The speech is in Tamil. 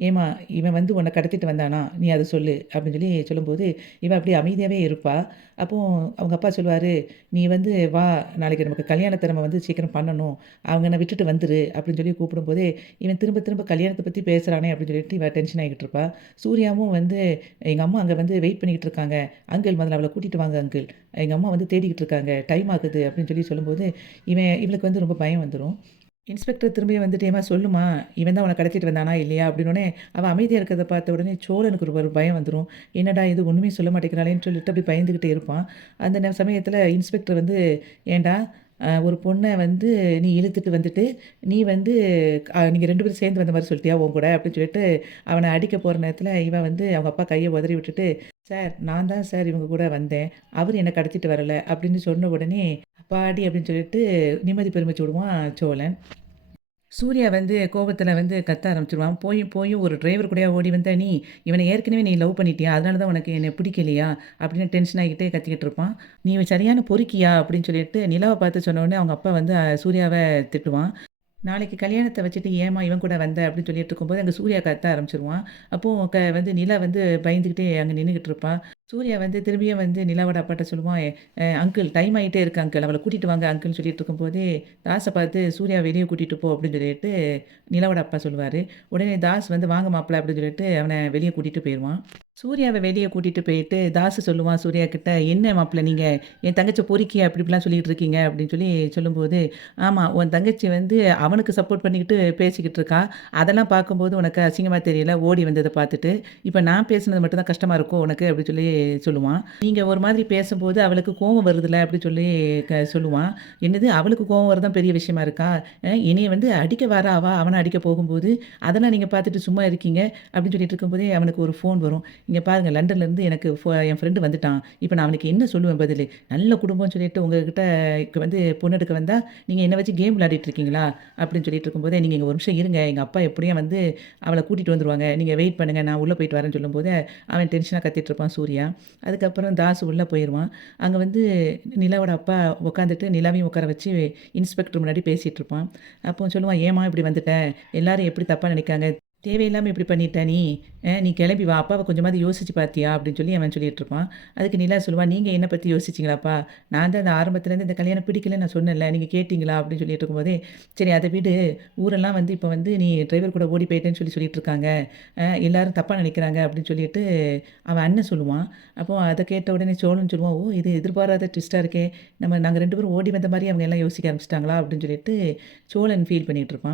"ஏம்மா இவன் வந்து உன்ன கடத்திட்டு வந்தானா? நீ அத சொல்லு" அப்படின்னு சொல்லி சொல்லும்போது, இவ அப்படியே அமைதியாவே இருப்பா. அப்போ அவங்க அப்பா சொல்லுவாரு, "நீ வந்து வா, நாளைக்கு நமக்கு கல்யாணத்த நம்ம வந்து சீக்கிரம் பண்ணணும். அவங்கள விட்டுட்டு வந்துரு" அப்படின்னு சொல்லி கூப்பிடும்போதே, இவன் திரும்ப திரும்ப கல்யாணத்த பத்தி பேசுறானே அப்படின்னு சொல்லிட்டு இவ டென்ஷன் ஆகிட்டு இருப்பா. சூர்யாவும் வந்து, "எங்க அம்மா அங்க வந்து வெயிட் பண்ணிக்கிட்டு இருக்காங்க. அங்கிள் முதல்ல அவள கூட்டிட்டு வாங்க அங்கிள். எங்க அம்மா வந்து தேடிக்கிட்டு இருக்காங்க. டைம் ஆகுது" அப்படின்னு சொல்லி சொல்லும்போது, இவளுக்கு வந்து ரொம்ப பயம் வந்துரும். இன்ஸ்பெக்டர் திரும்பியும் வந்துட்டு, "ஏம்மா சொல்லுமா, இவன் தான் உன்ன கடத்திட்டு வந்தானா இல்லையா?" அப்படின்னோனே, அவ அமைதியா இருக்கிறத பார்த்த உடனே சோழனுக்கு ஒரு பயம் வந்துரும். என்னடா இது ஒண்ணுமே சொல்ல மாட்டேங்கிறாளேன்னு சொல்லிட்டு அப்படி பயந்துகிட்டே இருப்பான். அந்த சமயத்தில இன்ஸ்பெக்டர் வந்து, "ஏன்டா ஒரு பொண்ண வந்து நீ இழுத்துட்டு வந்துட்டு, நீ வந்து நீங்க 2 பேரும் சேர்ந்து வந்த மாரி சொல்ட்டியா உன் கூட?" அப்படின்னு சொல்லிட்டு அவன அடிக்க போற நேரத்தில, இவன் வந்து அவங்க அப்பா கைய உதறி விட்டுட்டு, "சார் நான் தான் சார் இவங்க கூட வந்தேன். அவரு என்ன கடத்திட்டு வரல" அப்படின்னு சொன்ன உடனே, அப்பாடி அப்படின்னு சொல்லிட்டு நிம்மதி பெருமூச்சு விடுவான் சோழன். சூர்யா வந்து கோவத்துல வந்து கத்த ஆரம்பிச்சுருவான். போயும் போயும் ஒரு டிரைவர் கூடயா ஓடி வந்த நீ? இவன ஏற்கனவே நீ லவ் பண்ணிட்டியா? அதனால தான் உனக்கு என்ன பிடிக்கலையா? அப்படின்னு டென்ஷன் ஆகிட்டே கத்திக்கிட்டு இருப்பான். "நீ சரியான பொறுக்கியா?" அப்படின்னு சொல்லிட்டு நிலாவ பார்த்து சொன்ன உடனே அவங்க அப்பா வந்து சூர்யாவ திட்டுவான். நாளைக்கு கல்யாணத்த வச்சுட்டு ஏம்மா இவன் கூட வந்த? அப்படின்னு சொல்லிட்டு இருக்கும்போது, அங்க சூர்யா கத்த ஆரம்பிச்சுருவான். அப்போ வந்து நிலா வந்து பயந்துகிட்டே அங்க நின்னுகிட்டு இருப்பா. சூர்யா வந்து திரும்பியும் வந்து நிலாவோட அப்பாட்ட சொல்லுவான், அங்கிள் டைம் ஆயிட்டே இருக்கு அங்கிள். அவள கூட்டிட்டு வாங்க அங்கிள்ன்னு" சொல்லிட்டு இருக்கும்போதே, தாஸ பார்த்து "சூர்யா வெளிய கூட்டிட்டு போ" அப்படின்னு சொல்லிட்டு நிலாவோட அப்பா சொல்லுவாரு. உடனே தாஸ் வந்து "வாங்க மாப்பிள" அப்படின்னு சொல்லிட்டு அவன வெளிய கூட்டிட்டு போயிருவான். சூர்யாவ வெளிய கூட்டிட்டு போயிட்டு தாசு சொல்லுவான் சூர்யா கிட்ட, "என்ன மாப்பிள நீங்க என் தங்கச்சிய பொறுக்கி அப்படி இப்படிலாம் சொல்லிட்டு இருக்கீங்க" அப்படின்னு சொல்லி சொல்லும்போது, "ஆமா உன் தங்கச்சி வந்து அவனுக்கு சப்போர்ட் பண்ணிக்கிட்டு பேசிக்கிட்டு இருக்கா. அதெல்லாம் பார்க்கும்போது உனக்கு அசிங்கமா தெரியல, ஓடி வந்தத பார்த்துட்டு. இப்ப நான் பேசினது மட்டும் தான் கஷ்டமா இருக்கோ உனக்கு?" அப்படி சொல்லி சொல்லுவான். "நீங்க ஒரு மாதிரி பேசும்போது அவளுக்கு கோவம் வருதுல்ல" அப்படி சொல்லி சொல்லுவான். "என்னது அவளுக்கு கோவம் வரது தான் பெரிய விஷயமா இருக்கா? என்னைய வந்து அடிக்க வரா அவ, அவன அடிக்க போகும்போது, அதெல்லாம் நீங்க பார்த்துட்டு சும்மா இருக்கீங்க" அப்படின்னு சொல்லிட்டு இருக்கும்போதே அவனுக்கு ஒரு ஃபோன் வரும். "இங்க பாருங்க லண்டன்லேருந்து எனக்கு என் ஃப்ரெண்டு வந்துட்டான். இப்ப நான் அவனுக்கு என்ன சொல்லுவேன் பதிலு? நல்ல குடும்பம்னு சொல்லிட்டு உங்ககிட்ட வந்து பொண்ணு எடுக்க வந்தா, நீங்க என்ன வச்சு கேம் விளையாடிட்டு இருக்கீங்களா?" அப்படின்னு சொல்லிட்டு இருக்கும்போதே, "நீங்க இங்க ஒரு நிமிஷம் இருங்க. எங்க அப்பா எப்படியும் வந்து அவள கூட்டிட்டு வந்துருவாங்க. நீங்க வெயிட் பண்ணுங்க. நான் உள்ள போயிட்டு வரேன்னு" சொல்லும்போது, அவன் டென்ஷனா கத்திட்டு இருப்பான் சூர்யா. அதுக்கப்புறம் தாஸ் உள்ள போயிருவான். அங்க வந்து நிலாவோட அப்பா உட்காந்துட்டு நிலாவையும் உட்கார வச்சு இன்ஸ்பெக்டர் முன்னாடி பேசிட்டு இருப்பான். அப்போ சொல்லுவான், "ஏம்மா இப்படி வந்துட்ட? எல்லாரும் எப்படி தப்பா நினைக்காங்க? தேவையில்லாம இப்படி பண்ணிட்ட நீ. நீ கிளம்பி வா. அப்பாவ கொஞ்சமாவது யோசிச்சு பார்த்தியா?" அப்படின்னு சொல்லி அவன் சொல்லிட்டு இருப்பான். அதுக்கு நிலா சொல்லுவா, "நீங்க என்ன பத்தி யோசிச்சீங்களாப்பா? நான் தான் இந்த ஆரம்பத்துலேருந்து இந்த கல்யாணம் பிடிக்கலன்னு நான் சொன்னேன்ல. நீங்க கேட்டீங்களா?" அப்படின்னு சொல்லிட்டு இருக்கும்போதே, "சரி அத விடு. ஊரெல்லாம் வந்து இப்ப வந்து நீ டிரைவர் கூட ஓடி போயிட்டேன்னு சொல்லிட்டு இருக்காங்க. எல்லாரும் தப்பா நினைக்கிறாங்க" அப்படின்னு சொல்லிட்டு அவன் அண்ணன் சொல்லுவான். அப்போ அத கேட்ட உடனே சோழன் சொல்லுவான், "ஓ! இது எதிர்பாராத ட்விஸ்ட்டா இருக்கே. நாங்க 2 பேரும் ஓடி வந்த மாரி அவங்க எல்லாம் யோசிக்க ஆரம்பிச்சுட்டாங்களா?" அப்படின்னு சொல்லிட்டு சோழன் ஃபீல் பண்ணிட்டு இருப்பான்.